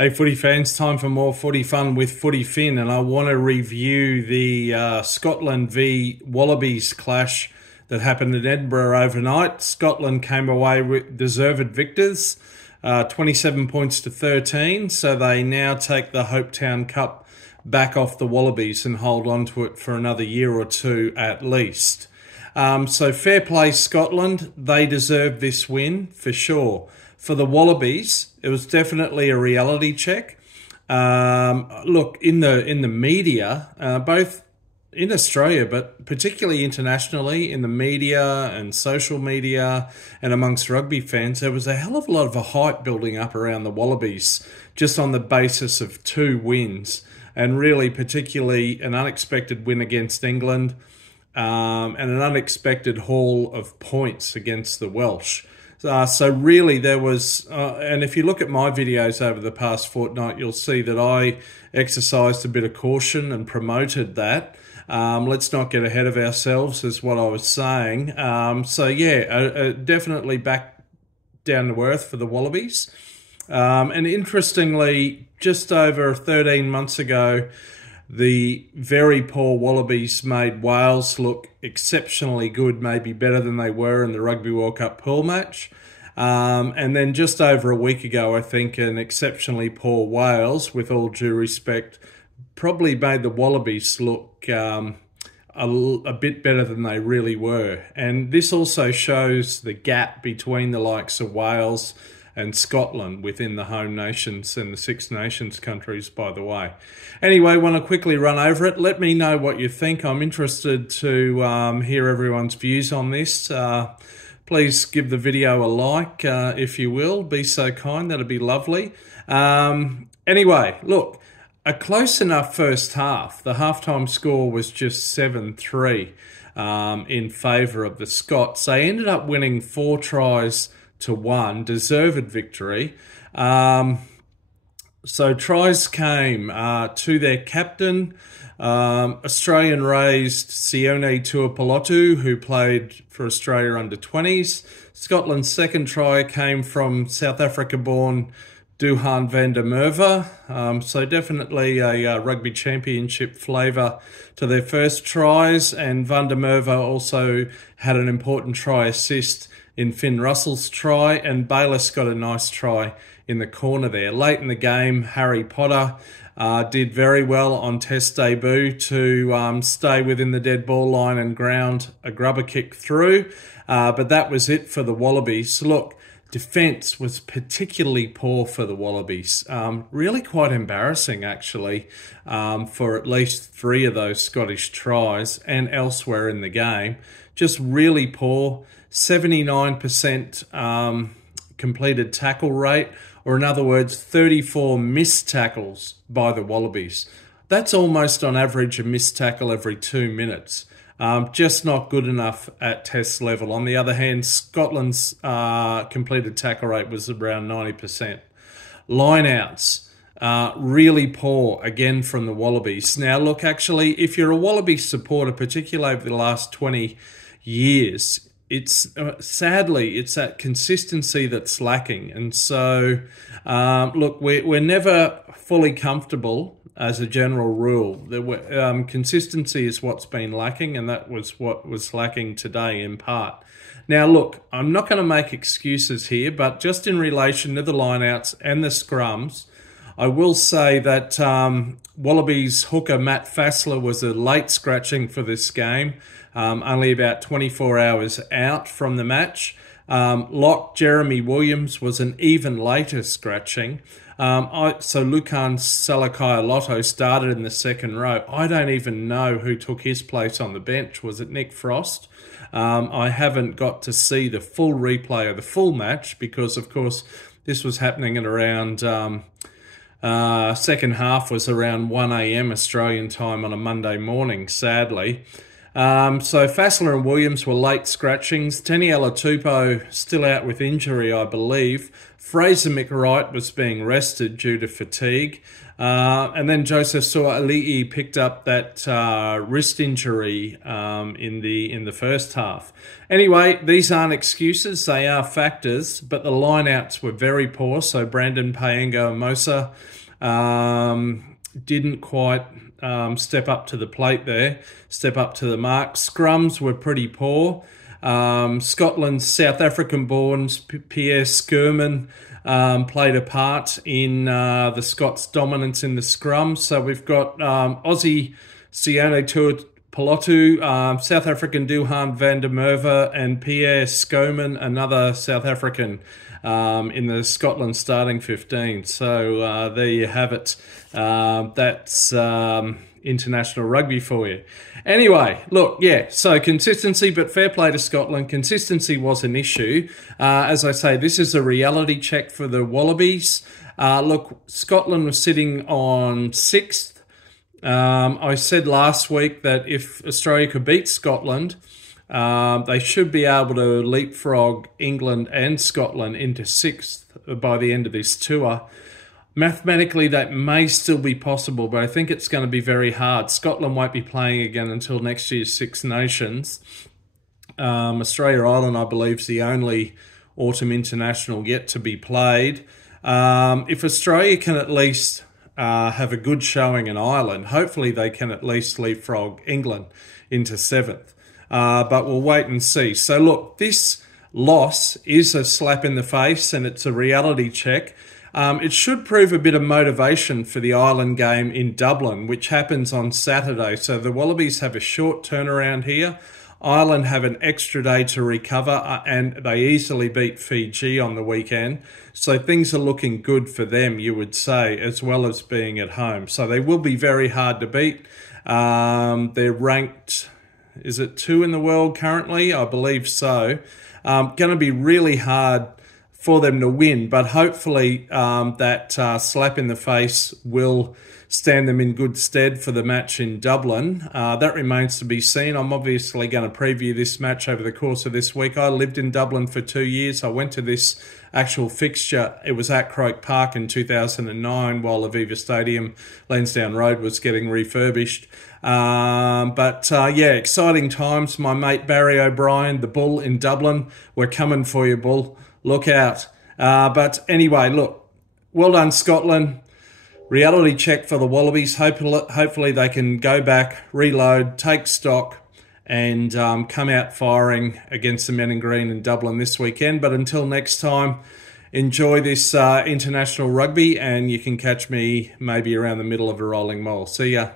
Hey footy fans, time for more footy fun with Footy Finn, and I want to review the Scotland v Wallabies clash that happened in Edinburgh overnight. Scotland came away with deserved victors, 27 points to 13, so they now take the Hopetown Cup back off the Wallabies and hold on to it for another year or two at least. So fair play Scotland, they deserve this win for sure. For the Wallabies, it was definitely a reality check. Look, in the media, both in Australia, but particularly internationally, in the media and social media and amongst rugby fans, there was a hell of a lot of a hype building up around the Wallabies just on the basis of 2 wins, and really particularly an unexpected win against England and an unexpected haul of points against the Welsh. So really there was, and if you look at my videos over the past fortnight, you'll see that I exercised a bit of caution and promoted that. Let's not get ahead of ourselves is what I was saying. So yeah, definitely back down to earth for the Wallabies. And interestingly, just over 13 months ago, the very poor Wallabies made Wales look exceptionally good, maybe better than they were in the Rugby World Cup pool match. And then just over a week ago, I think an exceptionally poor Wales, with all due respect, probably made the Wallabies look a bit better than they really were. And this also shows the gap between the likes of Wales and Scotland within the home nations and the Six Nations countries, by the way. Anyway, want to quickly run over it. Let me know what you think. I'm interested to hear everyone's views on this. Please give the video a like, if you will. Be so kind, that'd be lovely. Anyway, look, a close enough first half. The halftime score was just 7-3 in favour of the Scots. They ended up winning 4 tries to 1, deserved victory. So tries came to their captain, Australian raised Sione Tuipulotu, who played for Australia under 20s. Scotland's second try came from South Africa-born Duhan van der Merwe. So definitely a rugby championship flavour to their first tries. And van der Merwe also had an important try assist in Finn Russell's try, and Bayliss got a nice try in the corner there. Late in the game, Harry Potter did very well on test debut to stay within the dead ball line and ground a grubber kick through. But that was it for the Wallabies. Look, defence was particularly poor for the Wallabies. Really quite embarrassing, actually, for at least 3 of those Scottish tries and elsewhere in the game. Just really poor. 79% completed tackle rate, or in other words, 34 missed tackles by the Wallabies. That's almost on average a missed tackle every 2 minutes. Just not good enough at test level. On the other hand, Scotland's completed tackle rate was around 90%. Lineouts, really poor again from the Wallabies. Now look, actually, if you're a Wallabies supporter, particularly over the last 20 years, it's sadly, it's that consistency that's lacking. And so, look, we're never fully comfortable as a general rule. Consistency is what's been lacking, and that was what was lacking today in part. Now, look, I'm not going to make excuses here, but just in relation to the lineouts and the scrums, I will say that Wallabies hooker Matt Fassler was a late scratching for this game, only about 24 hours out from the match. Lock Jeremy Williams was an even later scratching. So Lukan Salakai-Lotto started in the second row. I don't even know who took his place on the bench. Was it Nick Frost? I haven't got to see the full replay of the full match because, of course, this was happening at around... second half was around 1 a.m. Australian time on a Monday morning, sadly. So Fassler and Williams were late scratchings. Teniela Tupou still out with injury, I believe. Fraser McWright was being rested due to fatigue. And then Joseph Sua'ali'i picked up that wrist injury in the first half. Anyway, these aren't excuses, they are factors, but the lineouts were very poor. So Brandon Paenga-Amosa didn't quite step up to the plate there, step up to the mark. Scrums were pretty poor. Scotland's South African-born Pierre Skirman played a part in the Scots' dominance in the scrum. So we've got Aussie Sione Tuipulotu, South African Duhan van der Merwe, and Pierre Skirman, another South African, in the Scotland starting 15. So there you have it. That's international rugby for you. Anyway, look, yeah, so consistency, but fair play to Scotland. Consistency was an issue. As I say, this is a reality check for the Wallabies. Look, Scotland was sitting on 6th. I said last week that if Australia could beat Scotland, they should be able to leapfrog England and Scotland into 6th by the end of this tour. Mathematically, that may still be possible, but I think it's going to be very hard. Scotland won't be playing again until next year's Six Nations. Australia Ireland, I believe, is the only autumn international yet to be played. If Australia can at least have a good showing in Ireland, hopefully they can at least leapfrog England into 7th. But we'll wait and see. So look, this loss is a slap in the face and it's a reality check. It should prove a bit of motivation for the Ireland game in Dublin, which happens on Saturday. So the Wallabies have a short turnaround here. Ireland have an extra day to recover, and they easily beat Fiji on the weekend. So things are looking good for them, you would say, as well as being at home. So they will be very hard to beat. They're ranked, is it 2 in the world currently? I believe so. Going to be really hard for them to win, but hopefully that slap in the face will stand them in good stead for the match in Dublin. That remains to be seen. I'm obviously going to preview this match over the course of this week. I lived in Dublin for 2 years. I went to this actual fixture. It was at Croke Park in 2009 while Aviva Stadium, Lansdowne Road, was getting refurbished. Yeah, exciting times. My mate Barry O'Brien, the Bull in Dublin, we're coming for you, Bull. Look out. But anyway, look, well done, Scotland. Reality check for the Wallabies. Hopefully they can go back, reload, take stock, and come out firing against the men in green in Dublin this weekend. But until next time, enjoy this international rugby, and you can catch me maybe around the middle of a rolling mole. See ya.